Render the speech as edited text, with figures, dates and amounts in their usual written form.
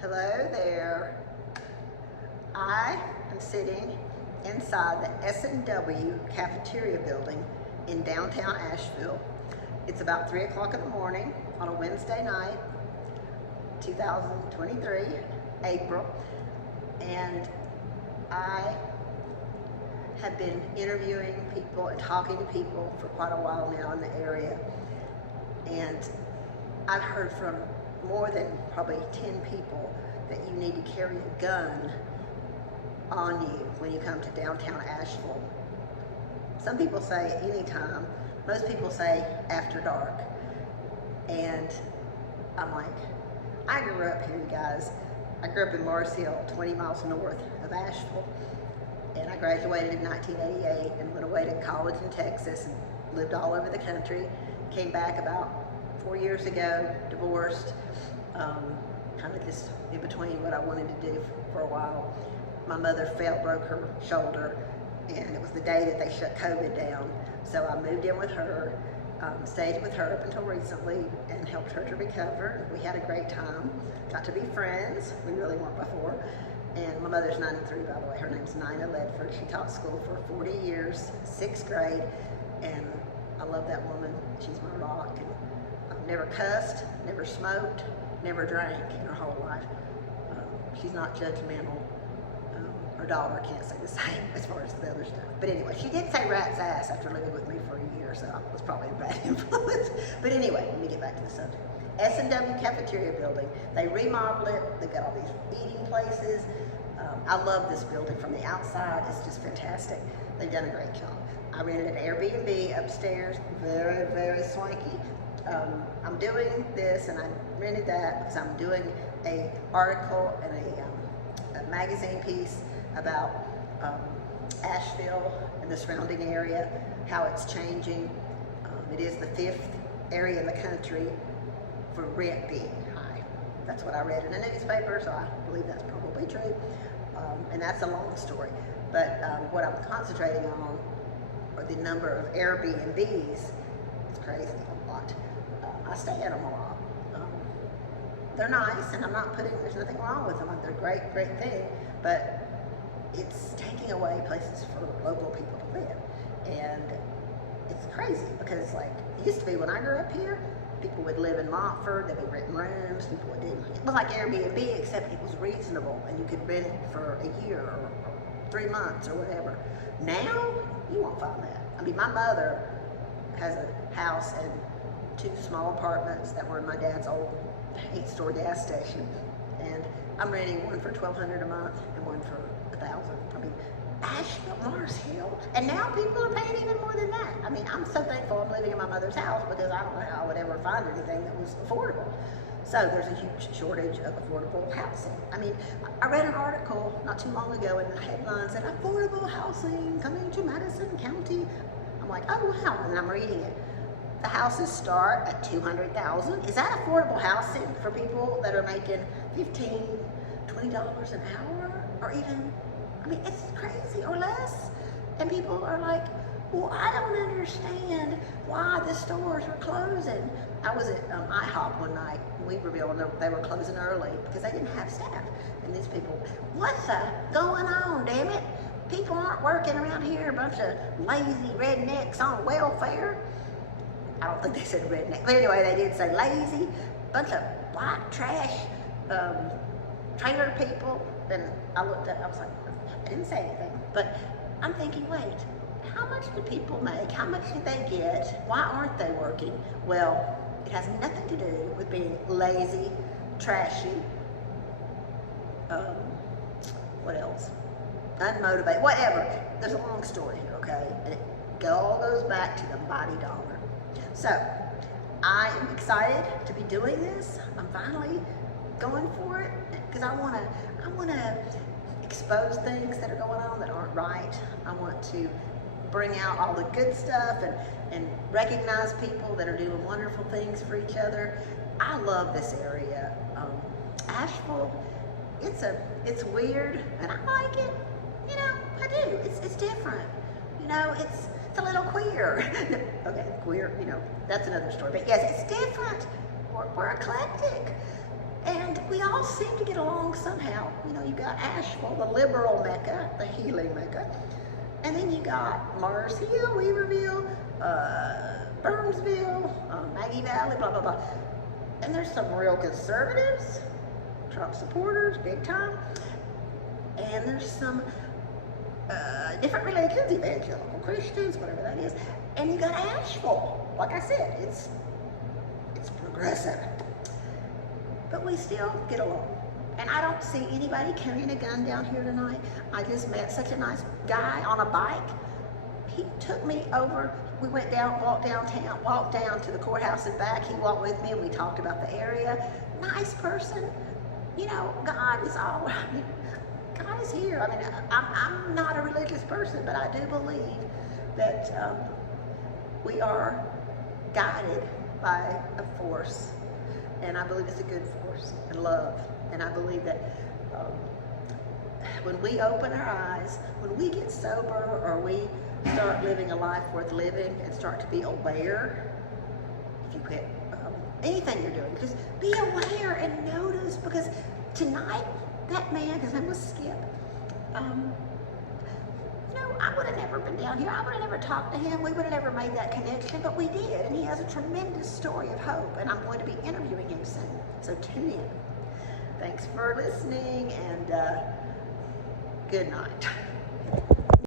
Hello there. I am sitting inside the S&W cafeteria building in downtown Asheville. It's about 3 o'clock in the morning on a Wednesday night, 2023, April, and I have been interviewing people and talking to people for quite a while now in the area, and I've heard from more than probably 10 people that you need to carry a gun on you when you come to downtown Asheville. Some people say anytime, most people say after dark. And I'm like, I grew up here, you guys. I grew up in Mars Hill, 20 miles north of Asheville. And I graduated in 1988 and went away to college in Texas and lived all over the country. Came back about 4 years ago, divorced, kind of just in between what I wanted to do for a while. My mother broke her shoulder, and it was the day that they shut COVID down. So I moved in with her, stayed with her up until recently, and helped her to recover. We had a great time, got to be friends. We really weren't before. And my mother's 93, by the way. Her name's Nina Ledford. She taught school for 40 years, 6th grade, and I love that woman. She's my rock. And I've never cussed, never smoked, never drank in her whole life. She's not judgmental. Her daughter can't say the same as far as the other stuff. But anyway, she did say rat's ass after living with me for a year, so it was probably a bad influence. But anyway, let me get back to the subject. S&W cafeteria building. They remodeled it. They've got all these eating places. I love this building from the outside. It's just fantastic. They've done a great job. I rented an Airbnb upstairs, very, very swanky. I'm doing this, and I rented that because I'm doing an article and a magazine piece about Asheville and the surrounding area, how it's changing. It is the 5th area in the country for rent being high. That's what I read in a newspaper, so I believe that's probably true. And that's a long story. But what I'm concentrating on are the number of Airbnbs. It's crazy, a lot. I stay in them a lot. They're nice, and there's nothing wrong with them. They're a great thing, but it's taking away places for local people to live. And it's crazy because, like, it used to be when I grew up here, people would live in Montford, they'd be renting rooms, people would do, it was like Airbnb, except it was reasonable, and you could rent it for a year or 3 months or whatever. Now, you won't find that. I mean, my mother has a house and 2 small apartments that were in my dad's old 8-store gas station, and I'm renting one for $1,200 a month and one for $1,000. I mean, Asheville, Mars Hill, and now people are paying even more than that. I mean, I'm so thankful I'm living in my mother's house because I don't know how I would ever find anything that was affordable. So there's a huge shortage of affordable housing. I mean, I read an article not too long ago in the headlines that affordable housing coming to Madison County. I'm like, oh wow, and I'm reading it. The houses start at $200,000. Is that affordable housing for people that are making $15, $20 an hour, or even? I mean, it's crazy, or less. And people are like, well, I don't understand why the stores are closing. I was at IHOP one night in Weaverville, and they were closing early because they didn't have staff. And these people, what's going on, damn it? People aren't working around here, a bunch of lazy rednecks on welfare. I don't think they said redneck, but anyway, they did say lazy, bunch of white trash trailer people. Then I looked up, I was like, I didn't say anything, but I'm thinking, wait, how much do people make? How much do they get? Why aren't they working? Well, it has nothing to do with being lazy, trashy, what else? Unmotivated, whatever. There's a long story here, okay? And it all goes back to the mighty dollar. So, I am excited to be doing this. I'm finally going for it because I want to expose things that are going on that aren't right. I want to bring out all the good stuff and recognize people that are doing wonderful things for each other. I love this area. Asheville, it's weird, and I like it. You know, I do. It's different. You know, it's a little queer. Okay, queer, you know, that's another story. But yes, it's different. We're eclectic. And we all all seem to get along somehow. You know, you got Asheville, the liberal Mecca, the healing Mecca. And then you got Mars Hill, Weaverville, Burnsville, Maggie Valley, blah, blah, blah. And there's some real conservatives, Trump supporters, big time. And there's some different religions, evangelical Christians, whatever that is. And you got Asheville. Like I said, it's progressive. But we still get along. And I don't see anybody carrying a gun down here tonight. I just met such a nice guy on a bike. He took me over. We went down, walked downtown, walked down to the courthouse and back. He walked with me and we talked about the area. Nice person. You know, God is all, I mean, God is here. I mean, I'm not a religious person, but I do believe that we are guided by a force. And I believe it's a good force, and love. And I believe that when we open our eyes, when we get sober, or we start living a life worth living and start to be aware, if you quit anything you're doing, just be aware and notice, because tonight, that man, his name was Skip, you know, I would have never been down here. I would have never talked to him. We would have never made that connection, but we did. And he has a tremendous story of hope, and I'm going to be interviewing him soon. So tune in. Thanks for listening, and good night.